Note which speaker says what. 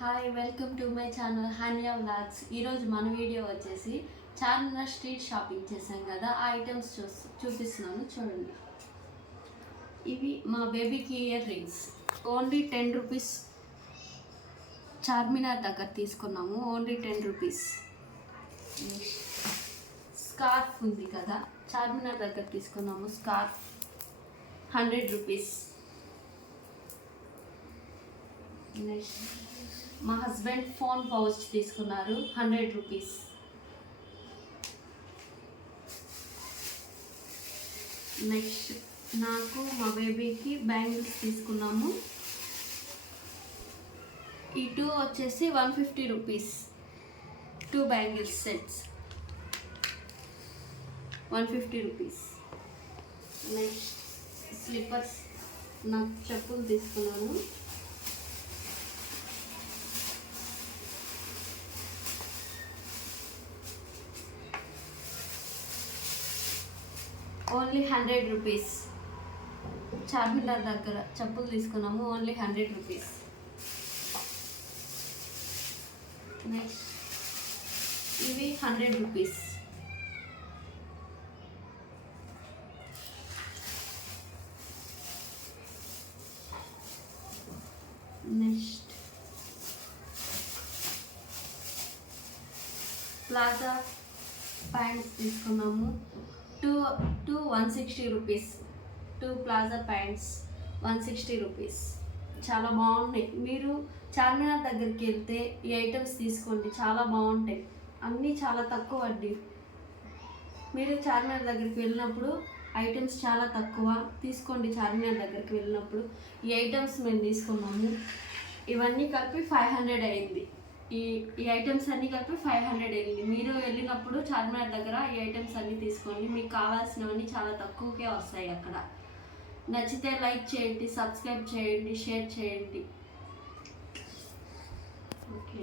Speaker 1: Hi welcome to my channel Haniya vlogs ఈరోజు మన video వచ్చేసి చార్మినార్ స్ట్రీట్ షాపింగ్ చేసాం కదా ఆ ఐటమ్స్ చూ చూపిస్తున్నాను చూడండి. ఇవి మా బేబీకి earrings only ten rupees Charminar దగ్గర తీసుకున్నాము ఓన్లీ టెన్ రూపీస్ స్కార్ఫ్ ఉంది కదా చార్మినార్ దగ్గర తీసుకున్నాము స్కార్ఫ్ హండ్రెడ్ రూపీస్ నెక్స్ట్ మా హస్బెండ్ ఫోన్ పౌచ్ తీసుకున్నారు హండ్రెడ్ రూపీస్. నెక్స్ట్ నాకు మా బేబీకి బ్యాంగిల్స్ తీసుకున్నాము. ఈ టూ వచ్చేసి one fifty rupees. Two bangles sets. One fifty rupees. Next slippers. నాకు చెప్పులు తీసుకున్నాను. Only hundred rupees. చార్మినార్ దగ్గర చెప్పులు తీసుకున్నాము ఓన్లీ హండ్రెడ్ రూపీస్. నెక్స్ట్ ఇవి hundred rupees. Next palazzo pants తీసుకున్నాము. Two two one sixty rupees two palazzo pants one sixty rupees చాలా బాగున్నాయి మీరు చార్మినార్ దగ్గరికి వెళ్తే ఈ ఐటమ్స్ తీసుకోండి. చాలా బాగుంటాయి. అన్నీ చాలా తక్కువ వడ్డీ మీరు చార్మినార్ దగ్గరికి వెళ్ళినప్పుడు ఐటమ్స్ చాలా తక్కువ. తీసుకోండి చార్మినార్ దగ్గరికి వెళ్ళినప్పుడు. ఈ ఐటమ్స్ మేము తీసుకున్నాము. ఇవన్నీ కలిపి ఫైవ్ హండ్రెడ్ అయింది. ఈ ఈ ఐటమ్స్ అన్నీ కలిపి ఫైవ్ హండ్రెడ్ వెళ్ళింది మీరు వెళ్ళినప్పుడు చార్మినార్ దగ్గర ఈ ఐటమ్స్ అన్నీ తీసుకోండి. మీకు కావాల్సినవన్నీ చాలా తక్కువకే వస్తాయి అక్కడ. నచ్చితే లైక్ చేయండి సబ్స్క్రైబ్ చేయండి షేర్ చేయండి. ఓకే